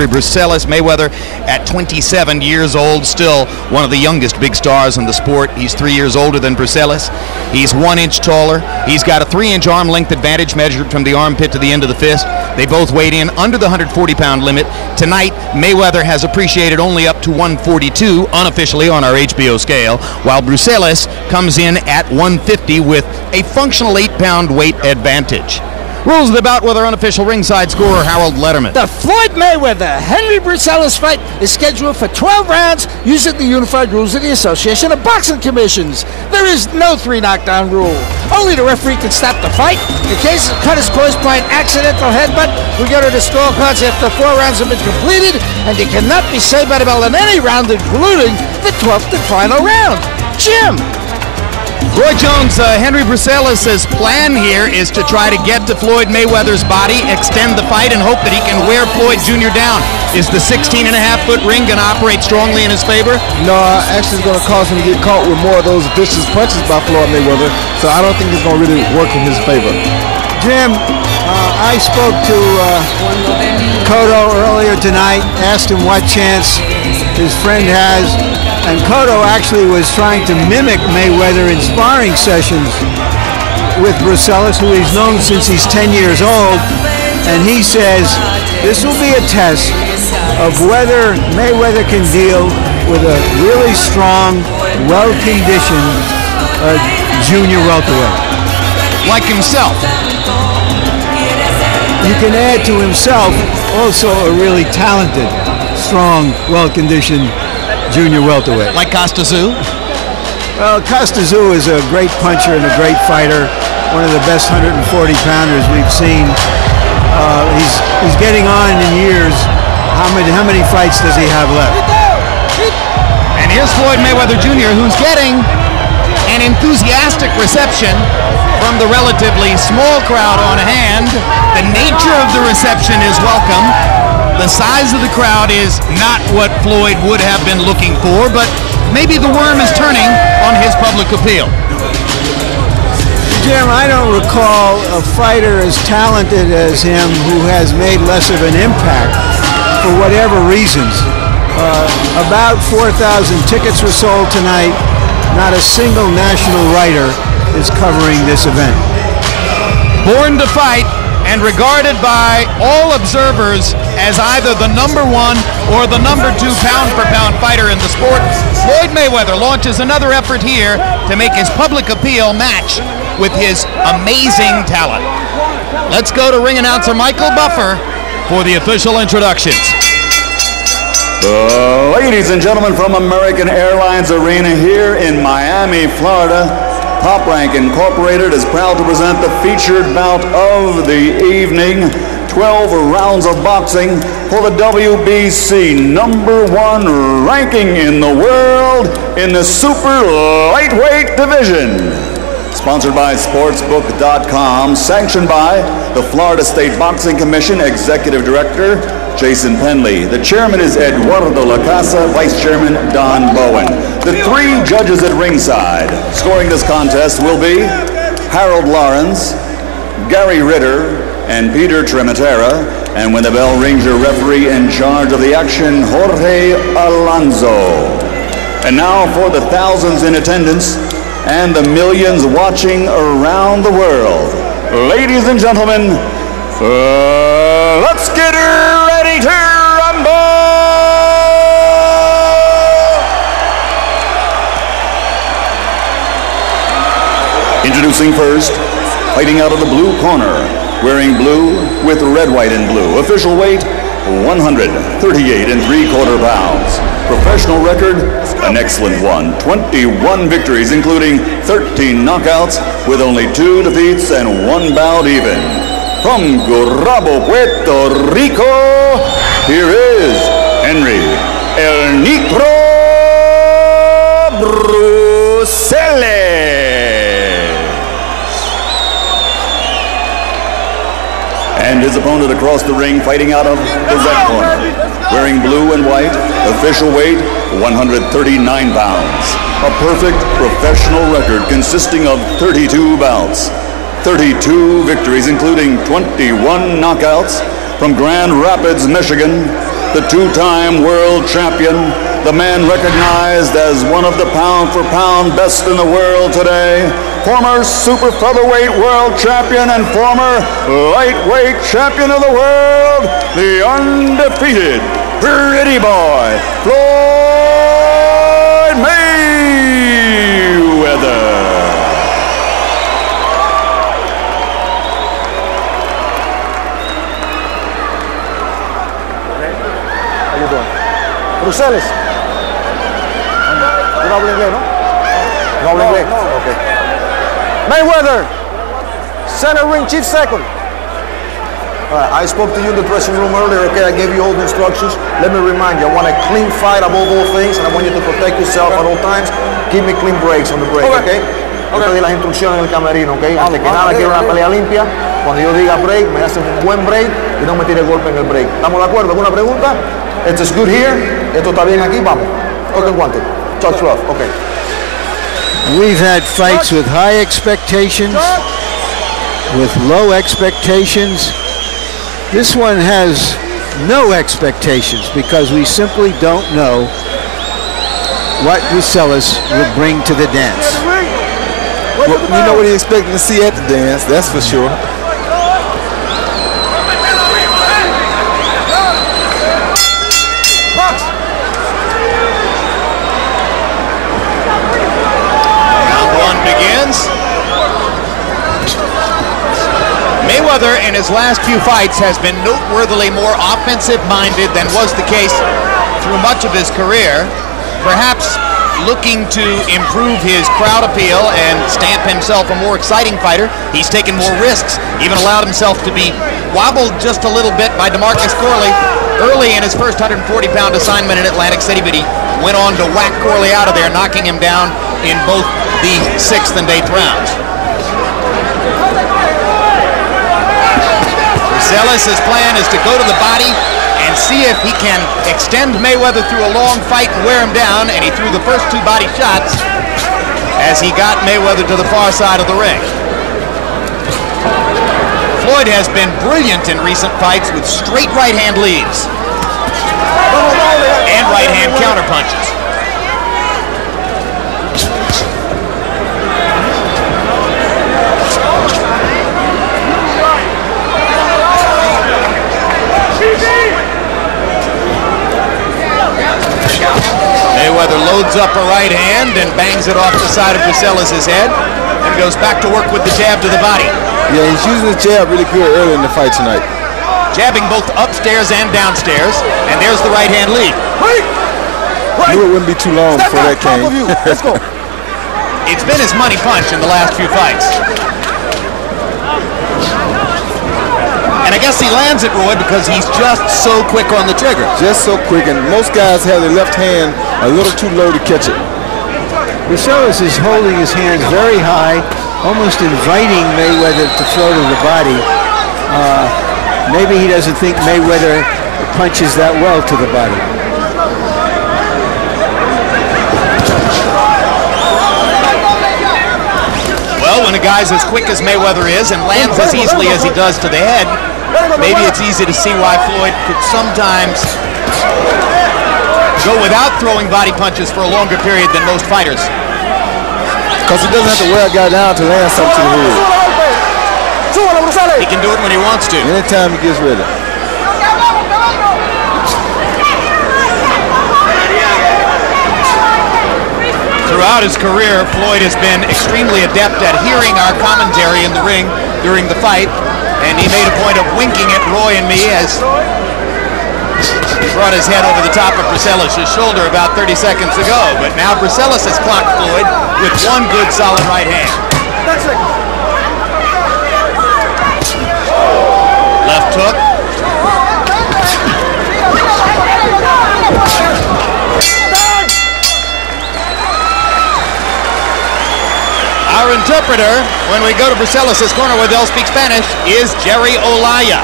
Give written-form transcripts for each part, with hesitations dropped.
Henry Bruseles. Mayweather at 27 years old, still one of the youngest big stars in the sport. He's 3 years older than Bruseles. He's 1 inch taller. He's got a 3-inch arm length advantage measured from the armpit to the end of the fist. They both weighed in under the 140-pound limit. Tonight, Mayweather has appreciated only up to 142 unofficially on our HBO scale, while Bruseles comes in at 150 with a functional 8-pound weight advantage. Rules of the bout with our unofficial ringside scorer, Harold Letterman. The Floyd Mayweather-Henry Bruseles fight is scheduled for 12 rounds using the unified rules of the Association of Boxing Commissions. There is no 3 knockdown rule. Only the referee can stop the fight. In case the cut is caused by an accidental headbutt, we go to the scorecards after 4 rounds have been completed, and they cannot be saved by the bell in any round, including the 12th and final round. Jim. Roy Jones, Henry Bruseles' plan here is to try to get to Floyd Mayweather's body, extend the fight, and hope that he can wear Floyd Jr. down. Is the 16.5-foot ring going to operate strongly in his favor? No, actually it's going to cause him to get caught with more of those vicious punches by Floyd Mayweather, so I don't think it's going to really work in his favor. Jim, I spoke to Cotto earlier tonight, asked him what chance his friend has, and Cotto actually was trying to mimic Mayweather in sparring sessions with Bruseles, who he's known since he's 10 years old, and he says this will be a test of whether Mayweather can deal with a really strong, well-conditioned junior welterweight. Like himself. You can add to himself also a really talented, strong, well-conditioned junior welterweight. Like Costa Tszyu? Well, Costa Tszyu is a great puncher and a great fighter, one of the best 140-pounders we've seen. He's getting on in years. How many fights does he have left? And here's Floyd Mayweather Jr., who's getting an enthusiastic reception from the relatively small crowd on hand. The nature of the reception is welcome. The size of the crowd is not what Floyd would have been looking for, but maybe the worm is turning on his public appeal. Jim, I don't recall a fighter as talented as him who has made less of an impact for whatever reasons. About 4,000 tickets were sold tonight. Not a single national writer is covering this event. Born to fight and regarded by all observers as either the #1 or the #2 pound-for-pound fighter in the sport, Floyd Mayweather launches another effort here to make his public appeal match with his amazing talent. Let's go to ring announcer Michael Buffer for the official introductions. Ladies and gentlemen, from American Airlines Arena here in Miami, Florida, Top Rank Incorporated is proud to present the featured bout of the evening. 12 rounds of boxing for the WBC #1 ranking in the world in the super lightweight division. Sponsored by Sportsbook.com, sanctioned by the Florida State Boxing Commission Executive Director Jason Penley. The chairman is Eduardo Lacasa, vice chairman Don Bowen. The 3 judges at ringside scoring this contest will be Harold Lawrence, Gary Ritter, and Peter Trematerra. And when the bell rings, your referee in charge of the action, Jorge Alonso. And now for the thousands in attendance and the millions watching around the world. Ladies and gentlemen, let's get ready to rumble! Introducing first, fighting out of the blue corner, wearing blue with red, white, and blue. Official weight, 138 3/4 pounds. Professional record, an excellent one. 21 victories, including 13 knockouts, with only 2 defeats and 1 bout even. From Gurabo, Puerto Rico, here is Henry El Nitro Bruseles. And his opponent across the ring, fighting out of the red corner, wearing blue and white, official weight 139 pounds. A perfect professional record consisting of 32 bouts, 32 victories, including 21 knockouts. From Grand Rapids, Michigan, the two-time world champion, the man recognized as one of the pound-for-pound best in the world today, former super featherweight world champion and former lightweight champion of the world, the undefeated pretty boy, Floyd Mayweather. Bruseles. ¿Tú no hablas inglés, no? No hablas inglés. No. Okay. Mayweather, center ring chief second. All right, I spoke to you in the dressing room earlier, okay? I gave you all the instructions. Let me remind you, I want a clean fight above all things, and I want you to protect yourself at all times. Give me clean breaks on the break, okay? Yo te di las instrucciones en el camerino, okay? Antes que nada, quiero una pelea limpia. Cuando yo diga break, me haces un buen break y no me tires golpe en el break. ¿Estamos de acuerdo? ¿Alguna pregunta? Esto es good here. Esto está bien aquí. Vamos. Toca el guante. Touch rough. Okay. We've had fights with high expectations, with low expectations. This one has no expectations because we simply don't know what Bruseles would bring to the dance. Well, we know what he's expecting to see at the dance, that's for sure. Mayweather in his last few fights has been noteworthily more offensive-minded than was the case through much of his career, perhaps looking to improve his crowd appeal and stamp himself a more exciting fighter. He's taken more risks, even allowed himself to be wobbled just a little bit by DeMarcus Corley early in his first 140-pound assignment in Atlantic City, but he went on to whack Corley out of there, knocking him down in both the 6th and 8th rounds. Bruseles' plan is to go to the body and see if he can extend Mayweather through a long fight and wear him down, and he threw the first 2 body shots as he got Mayweather to the far side of the ring. Floyd has been brilliant in recent fights with straight right-hand leads and right-hand counterpunches. Mayweather loads up a right hand and bangs it off the side of Bruseles' head and goes back to work with the jab to the body. Yeah, he's using the jab really good early in the fight tonight. Jabbing both upstairs and downstairs, and there's the right hand lead. Knew it wouldn't be too long before that came. Let's go. It's been his money punch in the last few fights. And I guess he lands it, Roy, because he's just so quick on the trigger. Just so quick, and most guys have their left hand a little too low to catch it. Bruseles is holding his hands very high, almost inviting Mayweather to throw to the body. Maybe he doesn't think Mayweather punches that well to the body. Well, when a guy's as quick as Mayweather is and lands as easily as he does to the head, maybe it's easy to see why Floyd could sometimes go without throwing body punches for a longer period than most fighters. Because he doesn't have to wear a guy down to land something to the head. He can do it when he wants to. Anytime he gets ready. Throughout his career, Floyd has been extremely adept at hearing our commentary in the ring during the fight, and he made a point of winking at Roy and me as he brought his head over the top of Bruseles' shoulder about 30 seconds ago. But now Bruseles has clocked Floyd with one good solid right hand. Left hook. Our interpreter, when we go to Bruseles' corner where they'll speak Spanish, is Jerry Olaya.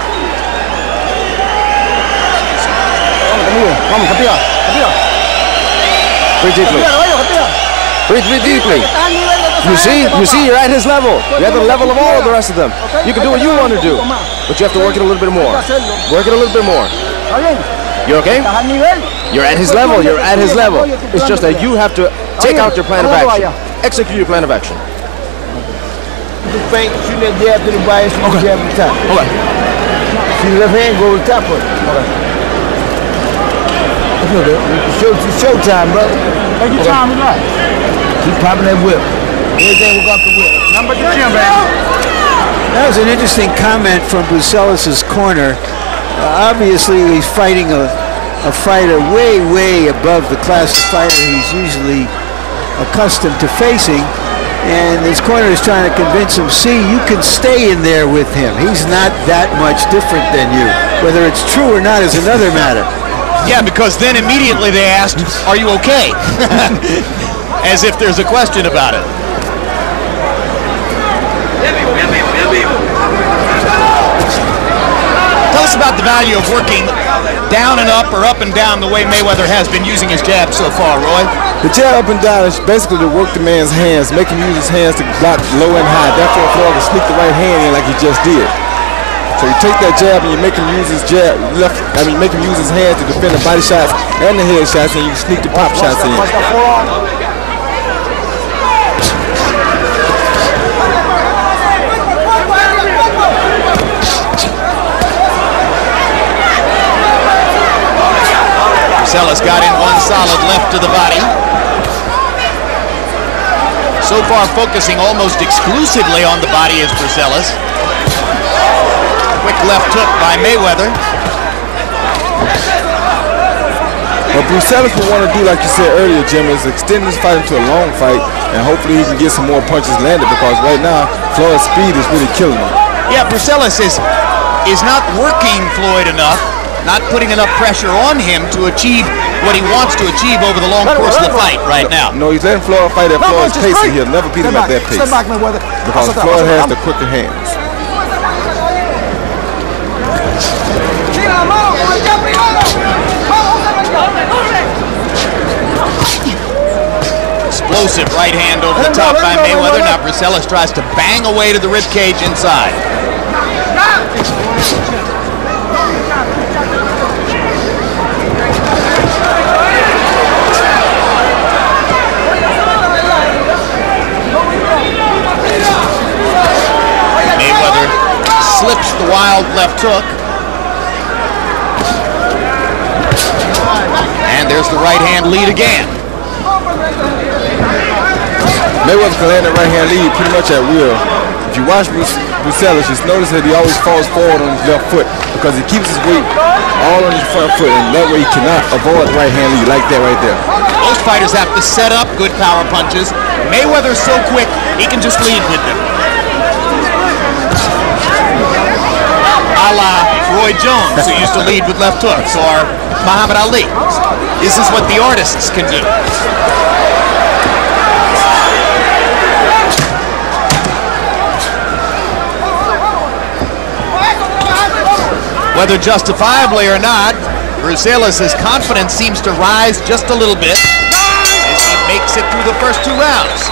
Breathe deeply. Breathe deeply. You see, you're at his level. You're at the level of all of the rest of them. You can do what you want to do, but you have to work it a little bit more. Work it a little bit more. You okay? You're at his level. You're at his level. It's just that you have to take out your plan of action. Execute your plan of action. Feint, shoot that jab to the body, shoot the jab to the top. Okay. See the left hand, go to the top of it. Okay. It's showtime, brother. Take your time, relax. Keep popping that whip. Everything will go off the whip. Number the gym, baby. That was an interesting comment from Bruseles' corner. Obviously, he's fighting a fighter way, way above the class of fighter he's usually accustomed to facing. And his corner is trying to convince him, see, you can stay in there with him. He's not that much different than you. Whether it's true or not is another matter. Yeah, because then immediately they asked, are you okay? As if there's a question about it. Tell us about the value of working down and up or up and down the way Mayweather has been using his jab so far, Roy. The jab up and down is basically to work the man's hands, make him use his hands to block low and high. Therefore, Floyd can sneak the right hand in like he just did. So you take that jab and you make him use his make him use his hands to defend the body shots and the head shots, and you can sneak the pop shots in. Bruseles got in one solid left to the body. So far focusing almost exclusively on the body is Bruseles. Quick left hook by Mayweather. What Bruseles will want to do, like you said earlier, Jim, is extend this fight into a long fight, and hopefully he can get some more punches landed, because right now Floyd's speed is really killing him. Yeah, Bruseles is not working Floyd enough, not putting enough pressure on him to achieve what he wants to achieve over the long course of the fight right now. No, he's letting Floyd fight at Floyd's pace, and he'll never beat him at that pace. Because Floyd has the quicker hands. Explosive right hand over the top by Mayweather. Now Bruseles tries to bang away to the rib cage inside. Mayweather slips the wild left hook. And there's the right hand lead again. Mayweather can land that right hand lead pretty much at will. If you watch Bruseles, just notice that he always falls forward on his left foot, because he keeps his weight all on his front foot, and that way he cannot avoid the right hand lead like that right there. Most fighters have to set up good power punches. Mayweather's so quick, he can just lead with them. A la Roy Jones, who used to lead with left hooks, or Muhammad Ali. This is what the artists can do. Whether justifiably or not, Bruseles' confidence seems to rise just a little bit as he makes it through the first 2 rounds.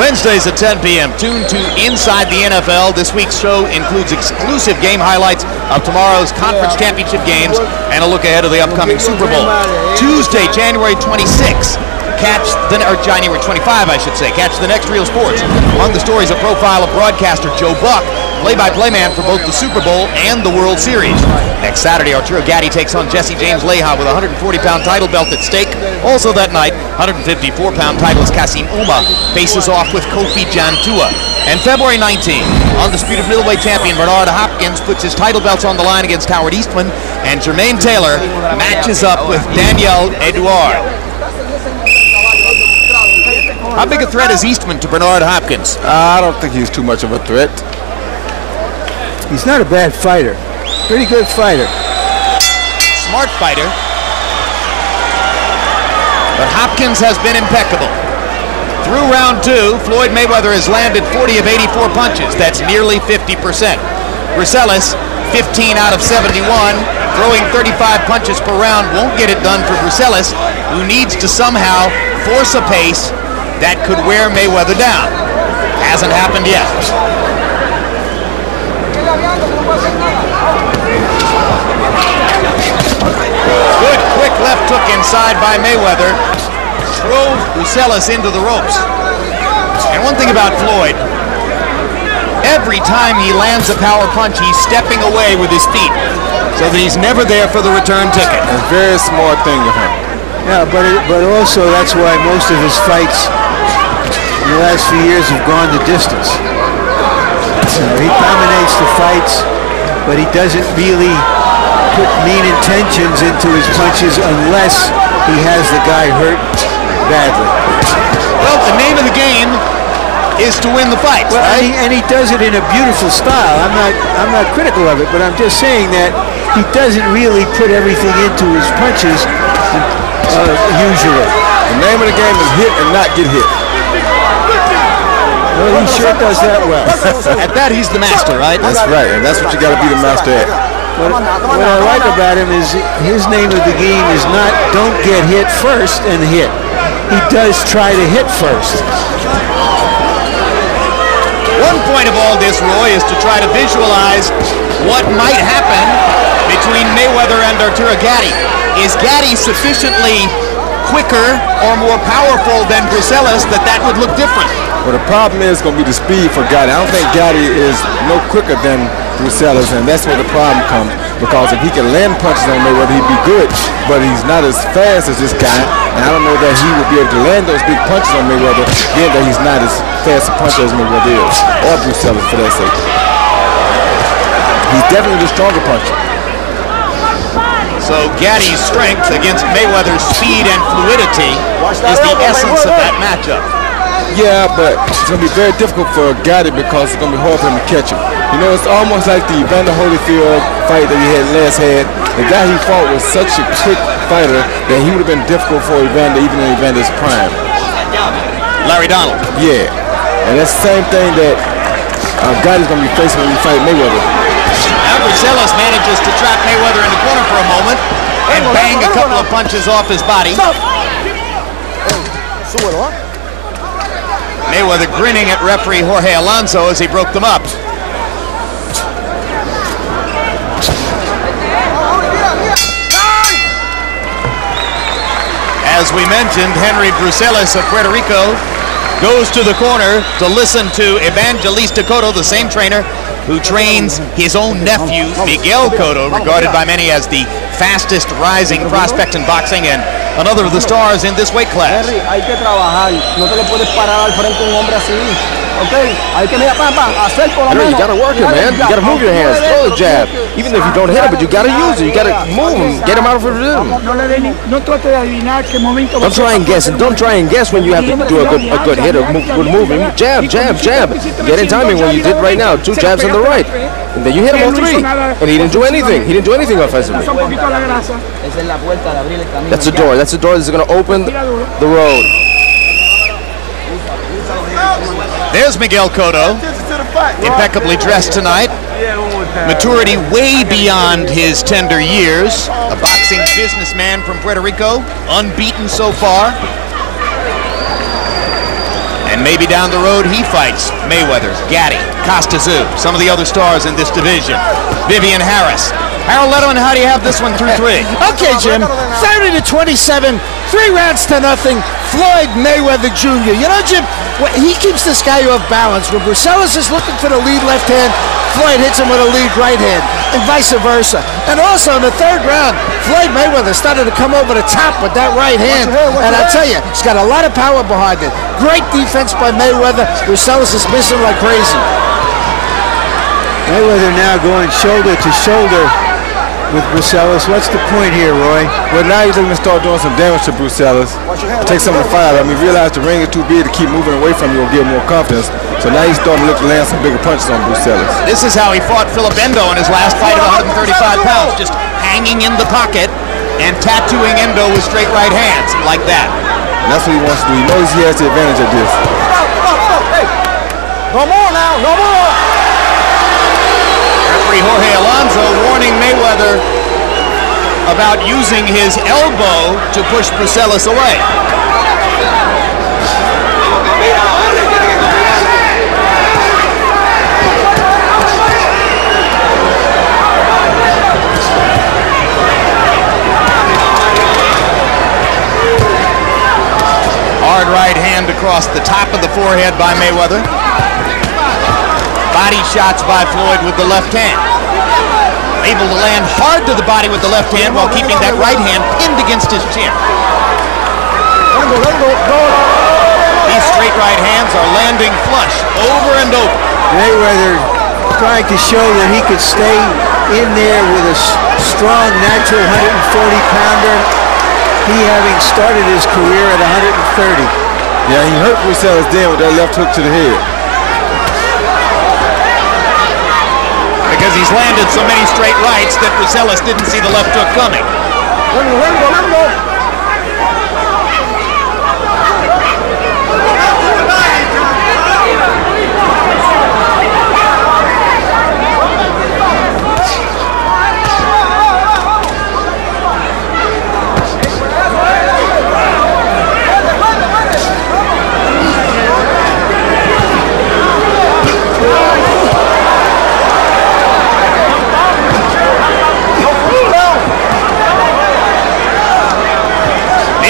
Wednesdays at 10 p.m. Tune to Inside the NFL. This week's show includes exclusive game highlights of tomorrow's conference championship games and a look ahead of the upcoming Super Bowl. Tuesday, January 26th. January 25, I should say. Catch the next Real Sports. Among the stories, a profile of broadcaster Joe Buck, play-by-play man for both the Super Bowl and the World Series. Next Saturday, Arturo Gatti takes on Jesse James Leija with a 140-pound title belt at stake. Also that night, 154-pound titleist Kasim Uma faces off with Kofi Jantua. And February 19, undisputed middleweight champion Bernard Hopkins puts his title belts on the line against Howard Eastman, and Jermaine Taylor matches up with Daniel Edouard. How big a threat is Eastman to Bernard Hopkins? I don't think he's too much of a threat. He's not a bad fighter. Pretty good fighter. Smart fighter. But Hopkins has been impeccable. Through round 2, Floyd Mayweather has landed 40 of 84 punches. That's nearly 50%. Bruseles, 15 out of 71. Throwing 35 punches per round won't get it done for Bruseles, who needs to somehow force a pace that could wear Mayweather down. Hasn't happened yet. left hook inside by Mayweather drove Bruseles into the ropes. And one thing about Floyd, every time he lands a power punch, he's stepping away with his feet so that he's never there for the return ticket. A very smart thing of him. Yeah, but also that's why most of his fights in the last few years have gone the distance. He dominates the fights, but he doesn't really put mean intentions into his punches unless he has the guy hurt badly. Well, the name of the game is to win the fight, well, right? And he does it in a beautiful style. I'm not critical of it, but I'm just saying that he doesn't really put everything into his punches usually. The name of the game is hit and not get hit. Well, he sure does that well. At that, he's the master, right? That's right, and that's what you got to be the master at. What I like about him is his name of the game is not don't get hit first and hit. He does try to hit first. One point of all this, Roy, is to try to visualize what might happen between Mayweather and Arturo Gatti. Is Gatti sufficiently quicker or more powerful than Bruseles that would look different? Well, the problem is going to be the speed for Gatti. I don't think Gatti is no quicker than Bruseles, and that's where the problem comes. Because if he can land punches on Mayweather, he'd be good, but he's not as fast as this guy, and I don't know that he would be able to land those big punches on Mayweather, given that he's not as fast a puncher as Mayweather is, or Bruseles for that sake. He's definitely the stronger puncher. So Gatti's strength against Mayweather's speed and fluidity is the essence of that matchup. Yeah, but it's going to be very difficult for Gatti because it's going to be hard for him to catch him. You know, it's almost like the Evander Holyfield fight that he had. The guy he fought was such a quick fighter that he would have been difficult for Evander, even in Evander's prime. Larry Donald. Yeah, and that's the same thing that Gatti's going to be facing when he fight Mayweather. Now Bruseles manages to trap Mayweather in the corner for a moment and bang a couple of punches off his body. Mayweather grinning at referee Jorge Alonso as he broke them up. As we mentioned, Henry Bruseles of Puerto Rico goes to the corner to listen to Evangelista Cotto, the same trainer who trains his own nephew, Miguel Cotto, regarded by many as the fastest rising prospect in boxing and another of the stars in this weight class. Henry, hay que trabajar. No te le puedes parar al frente un hombre así. Okay, hay que hacer por lo menos. You gotta work it, man. You gotta move your hands. Throw the jab. Even if you don't hit it, but you gotta use it. You gotta move him. Get him out of the rhythm. Don't try and guess, and don't try and guess when you have to do a good hit or move him. Jab, jab, jab. Get in timing when you did right now. 2 jabs on the right. And then you hit him all 3. And he didn't do anything. He didn't do anything offensively. That's the door. That's the door that's going to open the road. There's Miguel Cotto, impeccably dressed tonight. Maturity way beyond his tender years. A boxing businessman from Puerto Rico, unbeaten so far. And maybe down the road he fights Mayweather, Gatti, Costa-Tzu, some of the other stars in this division. Vivian Harris. Harold Letterman, how do you have this one through 3? Okay, Jim. 30-27, 3 rounds to nothing. Floyd Mayweather Jr. You know, Jim, he keeps this guy off balance. When Bruseles is looking for the lead left hand, Floyd hits him with a lead right hand, and vice versa. And also in the 3rd round, Floyd Mayweather started to come over the top with that right hand. And I tell you, he's got a lot of power behind it. Great defense by Mayweather. Bruseles is missing like crazy. Mayweather now going shoulder to shoulder with Bruseles. What's the point here, Roy? Well, now he's going to start doing some damage to Bruseles. Take some of the fire. I mean, realize the ring is too big to keep moving away from you or give him more confidence. So now he's starting to land some bigger punches on Bruseles. This is how he fought Philip Endo in his last fight of 135 pounds, just hanging in the pocket and tattooing Endo with straight right hands, like that. And that's what he wants to do. He knows he has the advantage of this. Hey, no more now, no more. Referee Jorge Alonso warning Mayweather about using his elbow to push Bruseles away. Hard right hand across the top of the forehead by Mayweather. Body shots by Floyd with the left hand. Able to land hard to the body with the left hand while keeping that right hand pinned against his chin. These straight right hands are landing flush over and over. Mayweather trying to show that he could stay in there with a strong, natural 140-pounder. He having started his career at 130. Yeah, he hurt Bruseles then with that left hook to the head. Because he's landed so many straight rights that Bruseles didn't see the left hook coming. Let him go.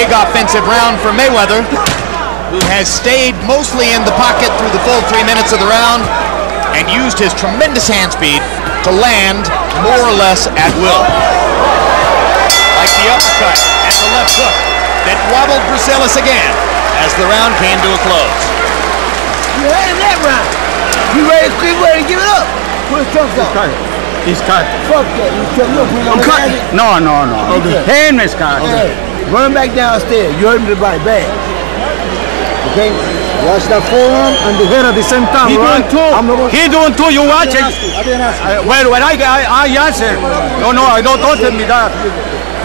Big offensive round for Mayweather, who has stayed mostly in the pocket through the full 3 minutes of the round and used his tremendous hand speed to land more or less at will. Like the uppercut and the left hook that wobbled Bruseles again as the round came to a close. You had in that round. You ready to give it up? Put his trunks out. He's cut. Fuck that. I'm cutting. No. Okay. Hand is cut. Hey, run back downstairs. You hurt me the body bad. Okay? Watch that forearm and the head at the same time. He right? doing two. He doing two. You watch it. When I answer. No. I don't tell me that.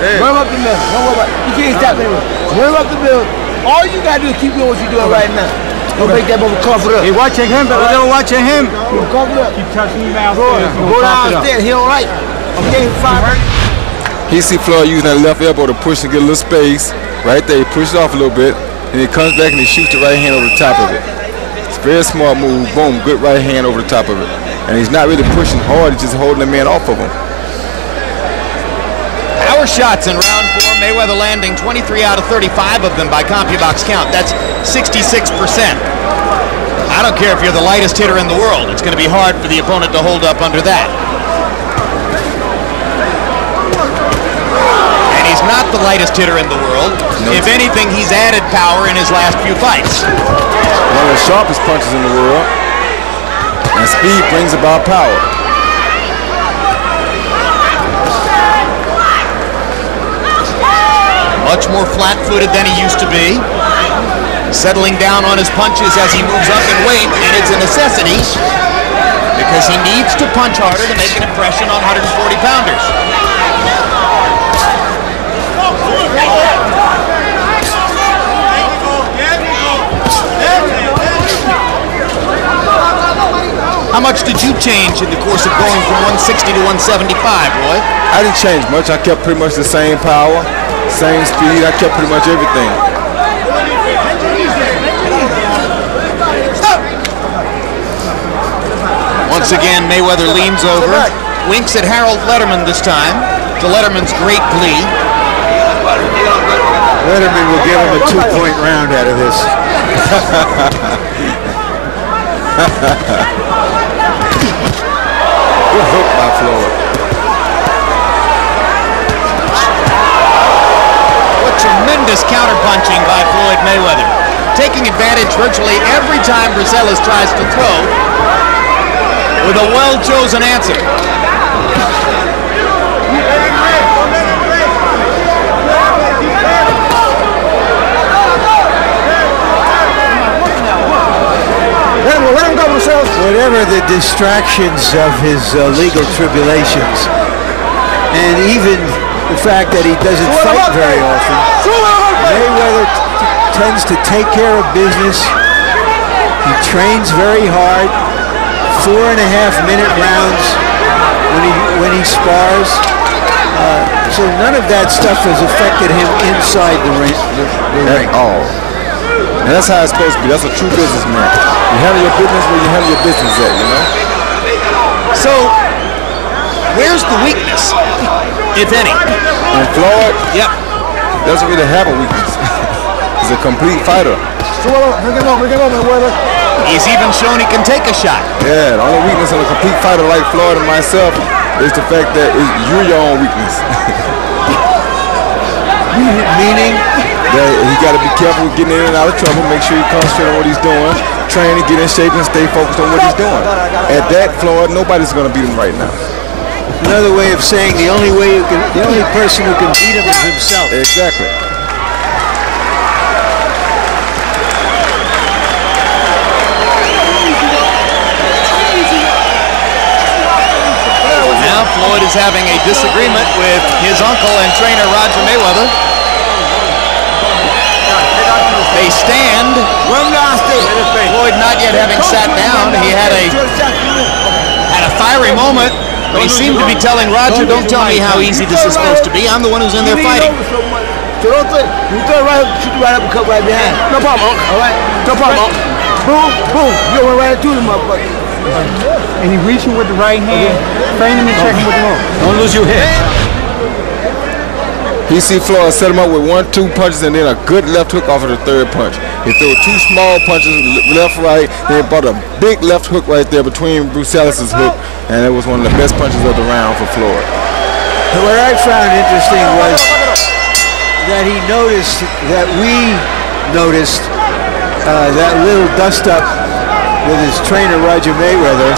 Hey. Run up the middle. Don't worry about it. You can't stop me. Run up the middle. All you gotta do is keep doing what you're doing right now. Don't make that mother cough it up. He watching him, but I don't watching him. Cough it up. Keep touching me downstairs. Go downstairs. He all right. Okay, fine. He see Floyd using that left elbow to push and get a little space. Right there, he pushes off a little bit, and he comes back and he shoots the right hand over the top of it. It's a very smart move. Boom, good right hand over the top of it. And he's not really pushing hard, he's just holding the man off of him. Power shots in round 4. Mayweather landing 23 out of 35 of them by CompuBox count. That's 66%. I don't care if you're the lightest hitter in the world. It's going to be hard for the opponent to hold up under that. And he's not the lightest hitter in the world. No. If anything, he's added power in his last few fights. One of the sharpest punches in the world. And speed brings about power. Much more flat-footed than he used to be. Settling down on his punches as he moves up in weight, and it's a necessity because he needs to punch harder to make an impression on 140-pounders. How much did you change in the course of going from 160 to 175, Roy? I didn't change much. I kept pretty much the same power. Same speed, I kept pretty much everything. Once again, Mayweather leans over, winks at Harold Letterman this time, to Letterman's great glee. Letterman will give him a 2-point round out of this. Good hook by Floyd. Tremendous counter-punching by Floyd Mayweather, taking advantage virtually every time Bruseles tries to throw with a well-chosen answer. Let him go, Bruseles. Whatever the distractions of his legal tribulations, and even the fact that he doesn't fight very often, Mayweather tends to take care of business. He trains very hard. 4.5-minute rounds when he spars. So none of that stuff has affected him inside the ring. At all. And that's how it's supposed to be. That's a true businessman. You handle your business where you handle your business at, you know? So, where's the weakness, if any? And Floyd, yep, doesn't really have a weakness. He's a complete fighter. He's even shown he can take a shot. Yeah, the only weakness in a complete fighter like Floyd and myself is the fact that you're your own weakness. Meaning? That he got to be careful with getting in and out of trouble, make sure he concentrates on what he's doing, train and get in shape and stay focused on what he's doing. At that, Floyd, nobody's going to beat him right now. Another way of saying the only person who can beat him is himself. Exactly. Now Floyd is having a disagreement with his uncle and trainer Roger Mayweather. They stand. Floyd not yet having sat down. He had a fiery moment, but he seemed to be telling Roger, "Don't tell me how easy this is supposed to be. I'm the one who's in there fighting." You throw right, shoot you right up and cut right behind. No problem, all right? No problem. Boom, boom. You went right into the motherfucker. And he reached him with the right hand, feign him and check him with the left. Don't lose your head. He see Floyd set him up with 1-2 punches and then a good left hook off of the third punch. He threw 2 small punches, left, right, then he brought a big left hook right there between Bruseles' hook, and it was one of the best punches of the round for Floyd. What I found interesting was that he noticed that we noticed that little dust-up with his trainer Roger Mayweather,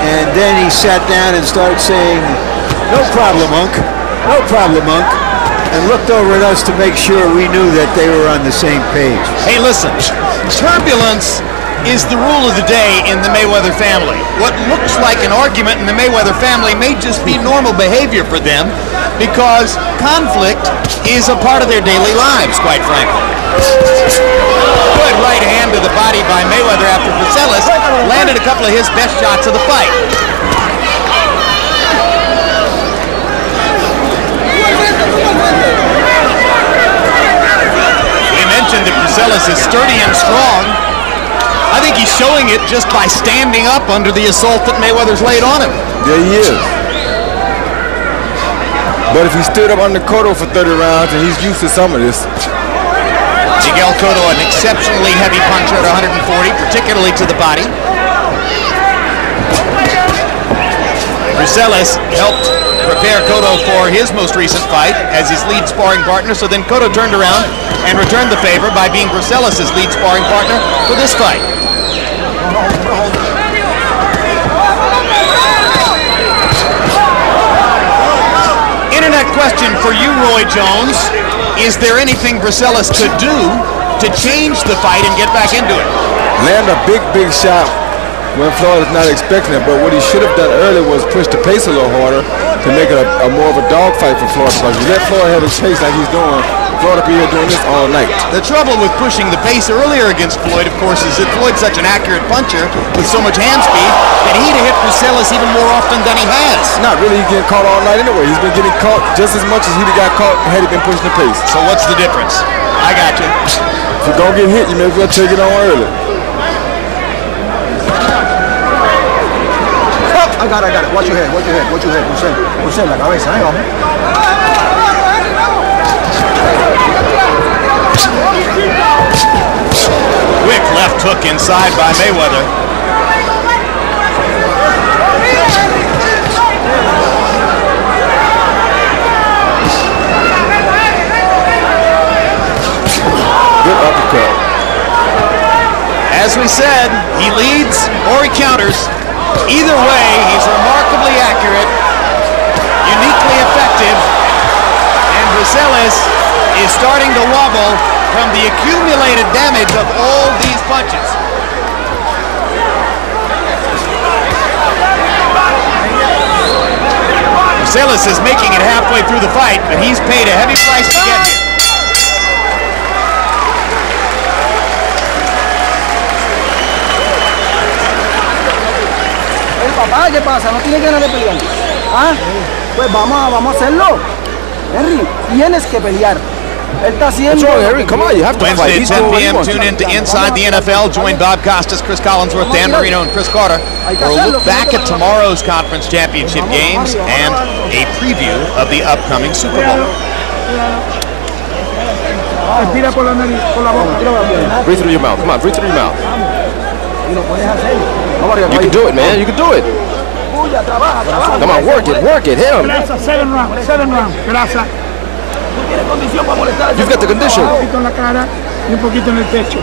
and then he sat down and started saying, "No problem, Unc. No problem, Unc," and looked over at us to make sure we knew that they were on the same page. Hey, listen, turbulence is the rule of the day in the Mayweather family. What looks like an argument in the Mayweather family may just be normal behavior for them because conflict is a part of their daily lives, quite frankly. Good right hand to the body by Mayweather after Bruseles landed a couple of his best shots of the fight. We mentioned that Bruseles is sturdy and strong. I think he's showing it just by standing up under the assault that Mayweather's laid on him. There he is. But if he stood up under Cotto for 30 rounds, and he's used to some of this. Miguel Cotto, an exceptionally heavy puncher at 140, particularly to the body. Bruseles helped prepare Cotto for his most recent fight as his lead sparring partner, so then Cotto turned around and returned the favor by being Bruseles' lead sparring partner for this fight. Internet question for you, Roy Jones. Is there anything Bruseles could do to change the fight and get back into it? Land a big shot when Floyd is not expecting it, but what he should have done earlier was push the pace a little harder to make it a more of a dogfight for Floyd. Because you let Floyd have his pace like he's doing, Floyd will be here doing this all night. The trouble with pushing the pace earlier against Floyd, of course, is that Floyd's such an accurate puncher with so much hand speed that he'd have hit Bruseles even more often than he has. Not really, he's getting caught all night anyway. He's been getting caught just as much as he'd have got caught had he been pushing the pace. So what's the difference? I got you. If you're going to get hit, you may as well take it on early. I got it. Watch your head. Bruseles, la cabeza, hombre. Quick left hook inside by Mayweather. Good uppercut. As we said, he leads or he counters. Either way, he's remarkably accurate, uniquely effective, and Bruseles is starting to wobble from the accumulated damage of all these punches. Bruseles is making it halfway through the fight, but he's paid a heavy price to get here. Papá, ¿qué pasa? ¿No tienes ganas de pelear? ¿Ah? Pues vamos a hacerlo. Henry, tienes que pelear. Él está haciendo... What's wrong, Henry? Come on, you have to fight. Wednesday He's at 10 doing what he p.m. wants. Tune in to Inside the NFL. Join Bob Costas, Chris Collinsworth, Dan Marino, and Chris Carter for a look back at tomorrow's conference championship games and a preview of the upcoming Super Bowl. Respira por la nariz, por la boca. Breathe through your mouth. Come on, breathe through your mouth. You can do it, man. You can do it. Come on, work it, hit him. Gracias, 7 rounds. Gracias. You've got the condition. Un poquito en la cara y un poquito en el pecho.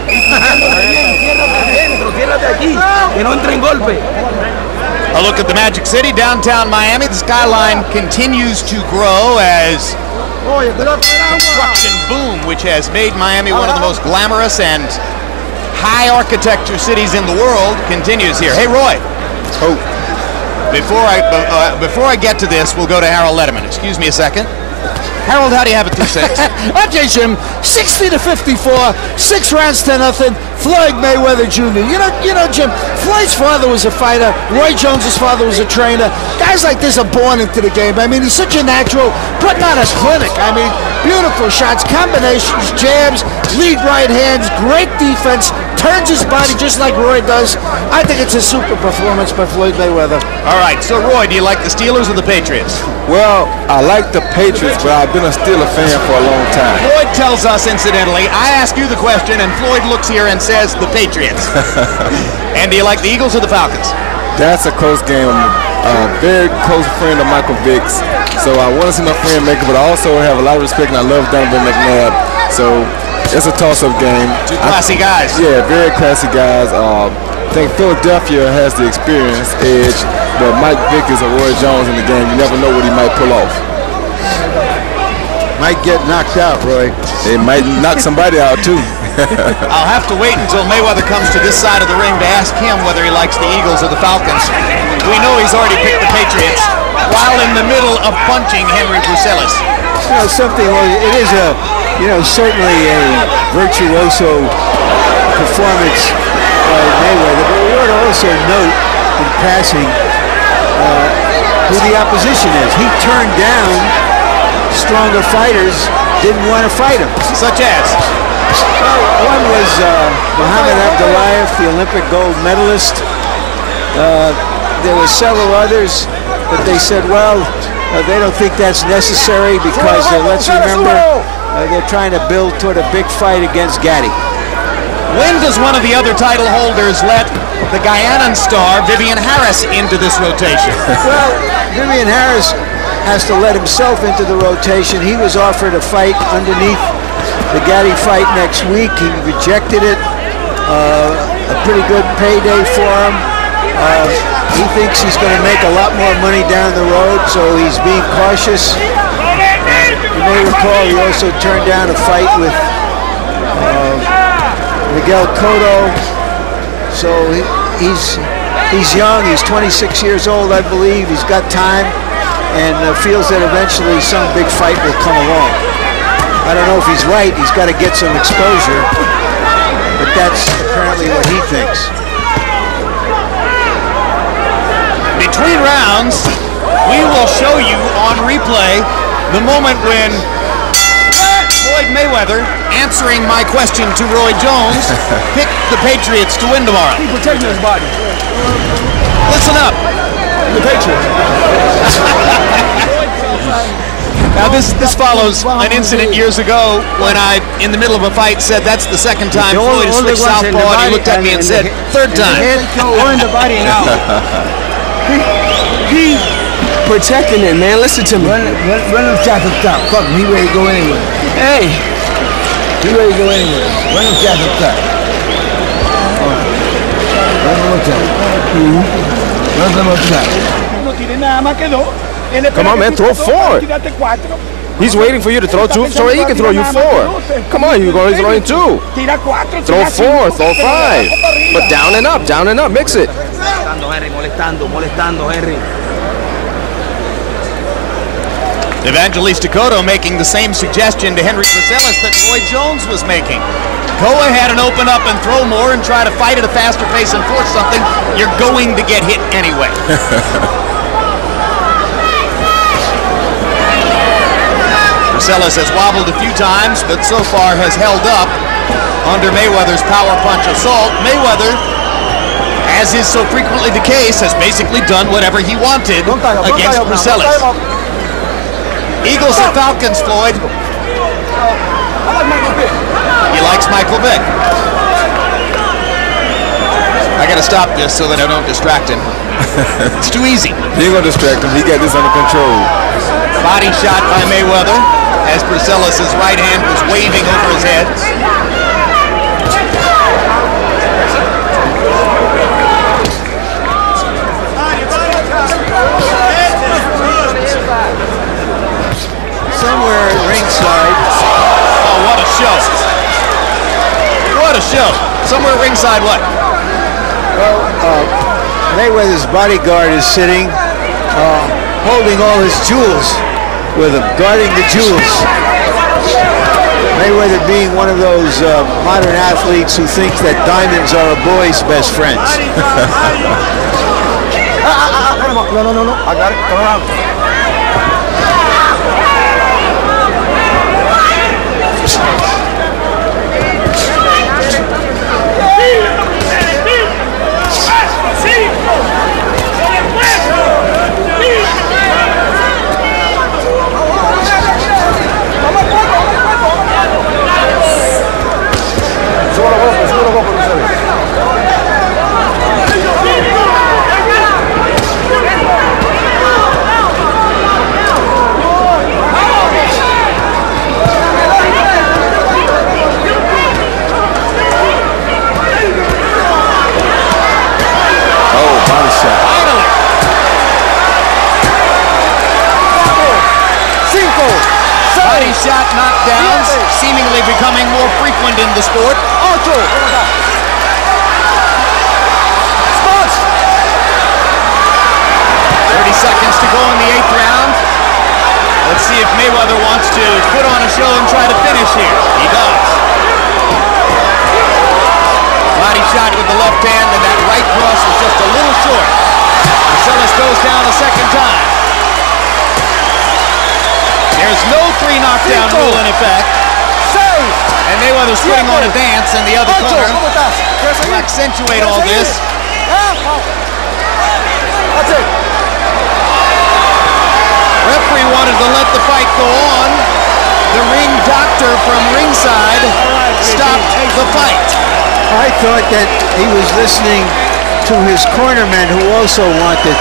A look at the Magic City, downtown Miami. The skyline continues to grow as construction boom, which has made Miami one of the most glamorous and high architecture cities in the world, continues here. Hey, Roy. Oh. Before I get to this, we'll go to Harold Letterman. Excuse me a second. Harold, how do you have it through 6? Okay, Jim, 60-54, 6 rounds to nothing. Floyd Mayweather Jr. You know, Jim, Floyd's father was a fighter. Roy Jones's father was a trainer. Guys like this are born into the game. I mean, he's such a natural, putting on a clinic. I mean, beautiful shots, combinations, jabs, lead right hands, great defense, turns his body just like Roy does. I think it's a super performance by Floyd Mayweather. All right, so Roy, do you like the Steelers or the Patriots? Well, I like the Patriots, but I've been a Steelers fan for a long time. Floyd tells us, incidentally, I ask you the question, and Floyd looks here and says the Patriots. And do you like the Eagles or the Falcons? That's a close game. I'm a very close friend of Michael Vick's, so I want to see my friend make it, but I also have a lot of respect, and I love Donovan McNabb. So it's a toss-up game. Two classy guys. Yeah, very classy guys. I think Philadelphia has the experience edge, but Mike Vick is a Roy Jones in the game. You never know what he might pull off. Might get knocked out, Roy. They might knock somebody out, too. I'll have to wait until Mayweather comes to this side of the ring to ask him whether he likes the Eagles or the Falcons. We know he's already picked the Patriots while in the middle of punching Henry Bruseles. You know, something, it is certainly a virtuoso performance by Mayweather, but we ought to also note in passing who the opposition is. He turned down stronger fighters, didn't want to fight him. Such as? Well, one was Muhammad Abdullayev, the Olympic gold medalist. There were several others, but they said, well, they don't think that's necessary because, let's remember, they're trying to build toward a big fight against Gatti. When does one of the other title holders let the Guyanan star Vivian Harris into this rotation? Well, Vivian Harris has to let himself into the rotation. He was offered a fight underneath the Gatti fight next week. He rejected it. A pretty good payday for him. He thinks he's going to make a lot more money down the road, so he's being cautious. You may recall he also turned down a fight with Miguel Cotto. So he's young. He's 26 years old, I believe. He's got time and feels that eventually some big fight will come along. I don't know if he's right. He's got to get some exposure, but that's apparently what he thinks. Between rounds, we will show you on replay the moment when Floyd Mayweather, answering my question to Roy Jones, picked the Patriots to win tomorrow. He's protecting his body. Listen up. The Patriots. Now this follows an incident years ago when I, in the middle of a fight, said that's the second time Floyd has switched southpaw, and he looked at me and said, third time. Or in the body now. He protecting it, man. Listen to me. Run him shot to stop. Fuck him. He ready to go anywhere. Hey. He ready to go anywhere. Run him shot to stop. Come on, man. Throw 4. He's waiting for you to throw 2 so he can throw you 4. Come on, you're going to throw in 2. Throw 4, throw 5. But down and up, mix it. Evangelista Cotto making the same suggestion to Henry Bruseles that Roy Jones was making. Go ahead and open up and throw more and try to fight at a faster pace and force something. You're going to get hit anyway. Bruseles has wobbled a few times, but so far has held up under Mayweather's power punch assault. Mayweather, as is so frequently the case, has basically done whatever he wanted against Bruseles. Eagles or Falcons, Floyd? He likes Michael Vick. I got to stop this so that I don't distract him. It's too easy. He ain't gonna distract him. He got this under control. Body shot by Mayweather as Bruseles' right hand was waving over his head. Somewhere ringside. Oh, what a show. What a show. Somewhere ringside what? Well, Mayweather's bodyguard is sitting, holding all his jewels with him, guarding the jewels. Mayweather being one of those modern athletes who thinks that diamonds are a boy's best friends. No. I got it. Turn around. Body shot knockdowns seemingly becoming more frequent in the sport. 30 seconds to go in the 8th round. Let's see if Mayweather wants to put on a show and try to finish here. He does. Body shot with the left hand, and that right cross was just a little short. Bruseles goes down a second time. There's no 3 knockdown rule in effect. And Mayweather's putting on a dance in the other corner to accentuate all this. That's it. Referee wanted to let the fight go on. The ring doctor from ringside stopped the fight. I thought that he was listening to his cornermen who also wanted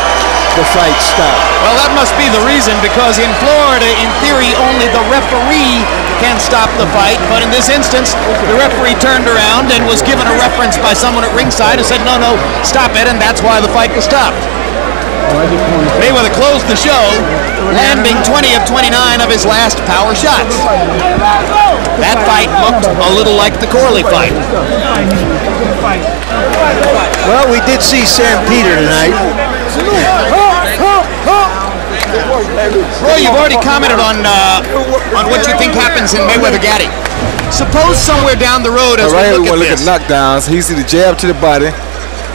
the fight stopped. Well, that must be the reason, because in Florida, in theory, only the referee can stop the fight. But in this instance, the referee turned around and was given a reference by someone at ringside who said, no, stop it, and that's why the fight was stopped. Mayweather closed the show, landing 20 of 29 of his last power shots. That fight looked a little like the Corley fight. Well, we did see Sam Peter tonight. Roy, you've already commented on what you think happens in Mayweather-Gatti. Suppose somewhere down the road as right, we look at look this. at knockdowns. He see the jab to the body,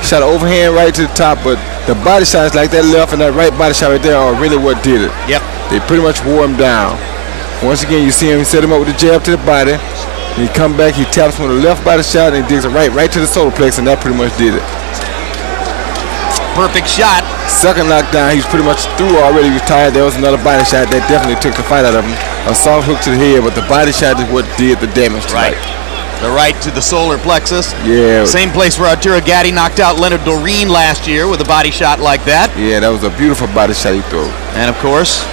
shot an overhand right to the top, but the body shots like that left and that right body shot right there are really what did it. Yep. They pretty much wore him down. Once again, you see him set him up with the jab to the body. And he come back, he taps him with a left body shot, and he digs it right to the solar plex, and that pretty much did it. Perfect shot. Second knockdown, he was pretty much through already. He was tired. There was another body shot that definitely took the fight out of him. A soft hook to the head, but the body shot is what did the damage tonight. Right. The right to the solar plexus. Yeah. Same place where Arturo Gatti knocked out Leonard Doreen last year with a body shot like that. Yeah, that was a beautiful body shot he threw. And of course,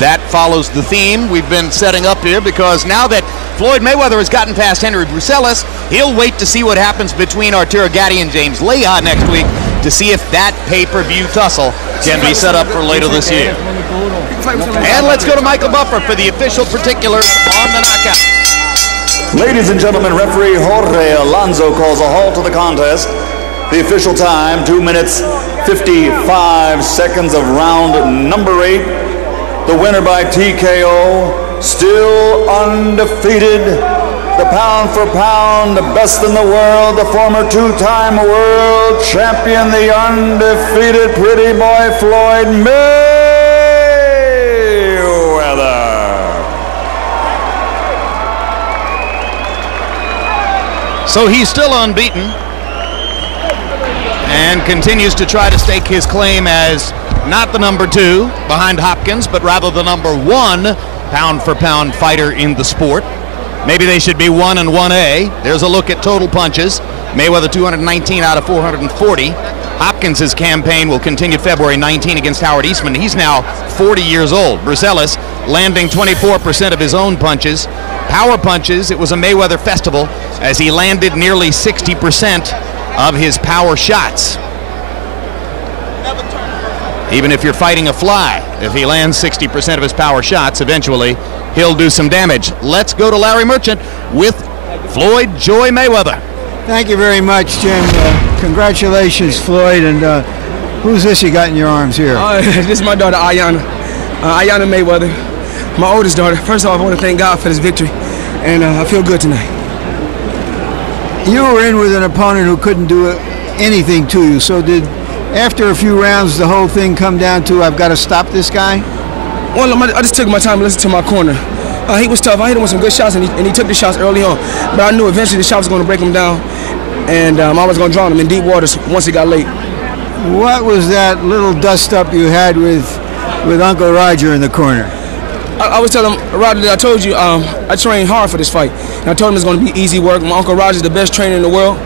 that follows the theme we've been setting up here, because now that Floyd Mayweather has gotten past Henry Bruseles, he'll wait to see what happens between Arturo Gatti and James Leah next week to see if that pay-per-view tussle can be set up for later this year. And let's go to Michael Buffer for the official particulars on the knockout. Ladies and gentlemen, referee Jorge Alonso calls a halt to the contest. The official time, 2 minutes, 55 seconds of round number 8. The winner by TKO, still undefeated. The pound for pound, the best in the world, the former 2-time world champion, the undefeated pretty boy Floyd Mayweather. So he's still unbeaten and continues to try to stake his claim as not the number 2 behind Hopkins, but rather the number 1 pound for pound fighter in the sport. Maybe they should be 1 and 1A. There's a look at total punches. Mayweather 219 out of 440. Hopkins' campaign will continue February 19 against Howard Eastman. He's now 40 years old. Bruseles landing 24% of his own punches. Power punches, it was a Mayweather festival as he landed nearly 60% of his power shots. Even if you're fighting a fly, if he lands 60% of his power shots, eventually he'll do some damage. Let's go to Larry Merchant with Floyd Joy Mayweather. Thank you very much, Jim. Congratulations, Floyd. And who's this you got in your arms here? This is my daughter, Ayana. Ayana Mayweather, my oldest daughter. First of all, I want to thank God for this victory, and I feel good tonight. You were in with an opponent who couldn't do anything to you, so did, after a few rounds, the whole thing come down to, I've got to stop this guy? Well, I just took my time to listen to my corner. He was tough. I hit him with some good shots, and he took the shots early on. But I knew eventually the shot was going to break him down, and I was going to drown him in deep waters once it got late. What was that little dust-up you had with Uncle Roger in the corner? I was telling Roger that I told you I trained hard for this fight. And I told him it's going to be easy work. My Uncle Roger's the best trainer in the world,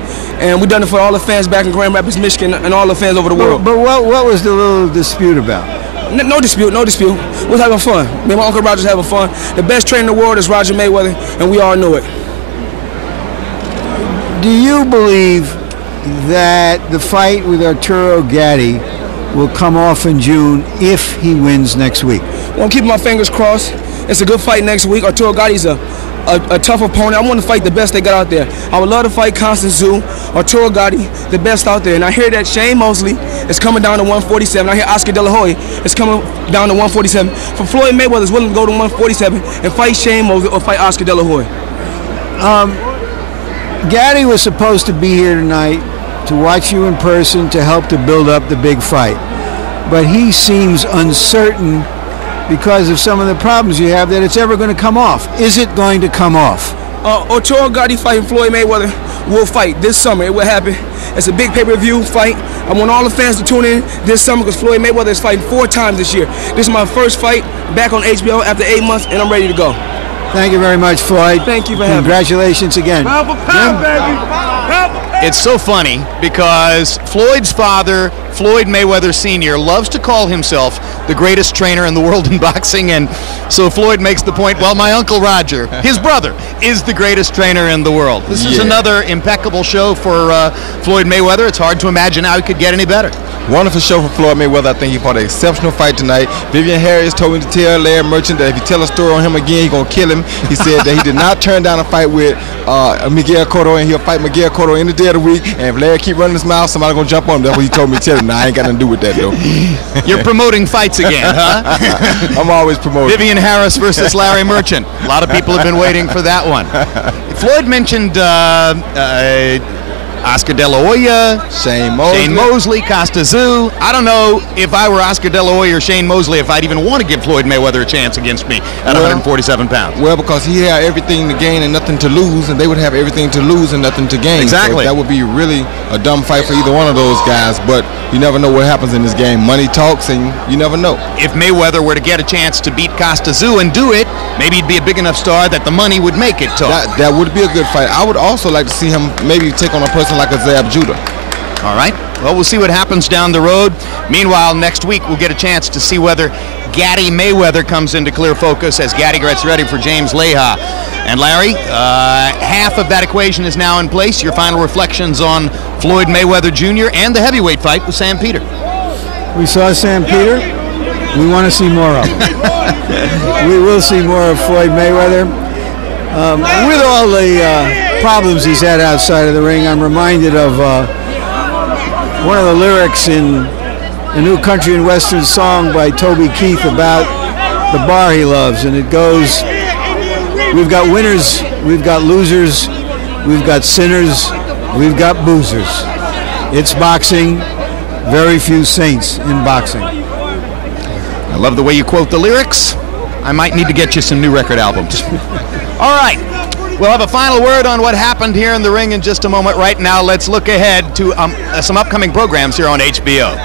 and we've done it for all the fans back in Grand Rapids, Michigan, and all the fans over the world. But what was the little dispute about? No dispute, no dispute. We're having fun. Me and my Uncle Roger's having fun. The best trainer in the world is Roger Mayweather, and we all knew it. Do you believe that the fight with Arturo Gatti will come off in June if he wins next week? Well, I'm keeping my fingers crossed. It's a good fight next week. Arturo Gatti's a tough opponent. I want to fight the best they got out there. I would love to fight Constance Tszyu, Arturo Gatti, the best out there. And I hear that Shane Mosley is coming down to 147. I hear Oscar De La Hoya is coming down to 147. For Floyd Mayweather is willing to go to 147 and fight Shane Mosley or fight Oscar De La Hoya. Gatti was supposed to be here tonight to watch you in person to help to build up the big fight. But he seems uncertain because of some of the problems you have that it's ever going to come off. Is it going to come off? Arturo Gatti fighting Floyd Mayweather will fight this summer. It will happen. It's a big pay-per-view fight. I want all the fans to tune in this summer because Floyd Mayweather is fighting 4 times this year. This is my first fight back on HBO after 8 months, and I'm ready to go. Thank you very much, Floyd. Thank you for having me. Congratulations again. Pound for pound, baby. It's so funny because Floyd's father, Floyd Mayweather Sr., loves to call himself the greatest trainer in the world in boxing, and so Floyd makes the point, well, my Uncle Roger, his brother, is the greatest trainer in the world. This is another impeccable show for Floyd Mayweather. It's hard to imagine how he could get any better. Wonderful show for Floyd Mayweather. I think he fought an exceptional fight tonight. Vivian Harris told me to tell Larry Merchant that if you tell a story on him again, he's going to kill him. He said that he did not turn down a fight with Miguel Cotto, and he'll fight Miguel Cotto any day of the week. And if Larry keep running his mouth, somebody's going to jump on him. That's what he told me to tell him. Now, I ain't got nothing to do with that, though. You're promoting fights again, huh? I'm always promoting. Vivian Harris versus Larry Merchant. A lot of people have been waiting for that one. Floyd mentioned Oscar De La Hoya, Shane Mosley, Costa Tszyu. I don't know if I were Oscar De La Hoya or Shane Mosley if I'd even want to give Floyd Mayweather a chance against me at 147 pounds. Well, because he had everything to gain and nothing to lose, and they would have everything to lose and nothing to gain. Exactly. So that would be really a dumb fight for either one of those guys, but you never know what happens in this game. Money talks, and you never know. If Mayweather were to get a chance to beat Costa Tszyu and do it, maybe he'd be a big enough star that the money would make it talk. That would be a good fight. I would also like to see him maybe take on a person like a Zab Judah. All right. Well, we'll see what happens down the road. Meanwhile, next week we'll get a chance to see whether Gatti Mayweather comes into clear focus as Gatti gets ready for James Leha. And Larry, half of that equation is now in place. Your final reflections on Floyd Mayweather Jr. and the heavyweight fight with Sam Peter. We saw Sam Peter. We want to see more of him. We will see more of Floyd Mayweather. With all the problems he's had outside of the ring, I'm reminded of one of the lyrics in a New Country and Western song by Toby Keith about the bar he loves, and it goes, we've got winners, we've got losers, we've got sinners, we've got boozers. It's boxing, very few saints in boxing. I love the way you quote the lyrics. I might need to get you some new record albums. All right. We'll have a final word on what happened here in the ring in just a moment. Right now, let's look ahead to some upcoming programs here on HBO.